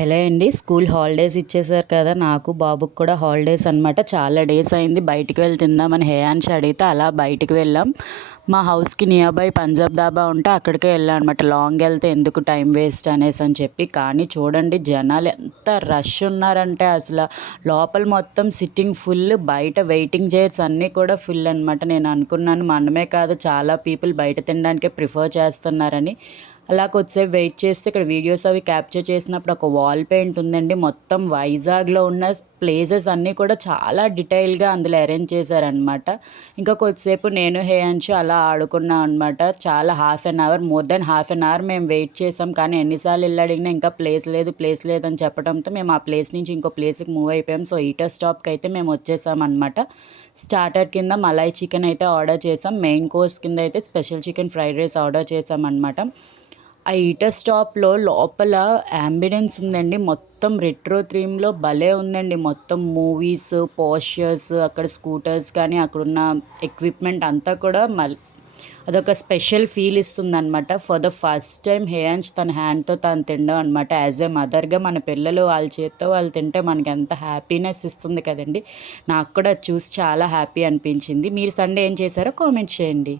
Hello అండి. School holidays ఇచ్చేసారు కదా! నాకు బాబుకి కూడా హాలిడేస్ అనమాట. చాలా డేస్ అయింది బయటికి వెళ్ళి తిందామని హేయాన్షి అడిగితే అలా బయటికి వెళ్ళాం. మా హౌస్‌కి నియర్ బై పంజాబ్ ధాబా ఉంటే అక్కడికే వెళ్ళాం అనమాట. లాంగ్ వెళ్తే ఎందుకు టైం వేస్ట్ అనేసి అని చెప్పి. కానీ చూడండి జనాలు ఎంత రష్ ఉన్నారంటే అసల లోపల మొత్తం సిట్టింగ్ ఫుల్, బయట వెయిటింగ్ చైర్స్ అన్నీ కూడా ఫుల్ అనమాట. నేను అనుకున్నాను మనమే కాదు చాలా పీపుల్ బయట తినడానికే ప్రిఫర్ చేస్తున్నారని. అలా కొద్దిసేపు వెయిట్ చేస్తే ఇక్కడ వీడియోస్ అవి క్యాప్చర్ చేసినప్పుడు ఒక వాల్ పెయింట్ ఉందండి. మొత్తం వైజాగ్‌లో ఉన్న ప్లేసెస్ అన్నీ కూడా చాలా డీటెయిల్‌గా అందులో అరేంజ్ చేశారనమాట. ఇంకా కొద్దిసేపు నేను హేయాన్షి అలా ఆడుకున్నాం అనమాట. చాలా more than half an hour మేము వెయిట్ చేసాం. కానీ ఎన్నిసార్లు ఎళ్లి అడిగినా ఇంకా ప్లేస్ లేదని చెప్పడంతో మేము ఆ ప్లేస్ నుంచి ఇంకో ప్లేస్‌కి మూవ్ అయిపోయాం. సో, ఈటర్ స్టాప్‌కి అయితే మేము వచ్చేసామనమాట. స్టార్టర్ కింద మలాయ్ చికెన్ అయితే ఆర్డర్ చేసాం. మెయిన్ కోర్స్ కింద అయితే special chicken fried rice order చేసామనమాట. ఆ ఈటర్ స్టాప్‌లో లోపల యాంబియన్స్ ఉందండి. మొత్తం రెట్రో థీమ్‌లో భలే ఉందండి. మొత్తం మూవీస్, పోస్చర్స్, అక్కడ స్కూటర్స్ కానీ, అక్కడున్న ఎక్విప్‌మెంట్ అంతా కూడా అదొక స్పెషల్ ఫీల్ ఇస్తుందనమాట. For the first time Heyansh తన హ్యాండ్‌తో తను తినడం అనమాట. యాజ్ ఎ మదర్‌గా మన పిల్లలు వాళ్ళ చేత్తో వాళ్ళు తింటే మనకెంత హ్యాపీనెస్ ఇస్తుంది కదండీ! నాకు కూడా అది చూసి చాలా హ్యాపీ అనిపించింది. మీరు సండే ఏం చేశారో కామెంట్ చేయండి.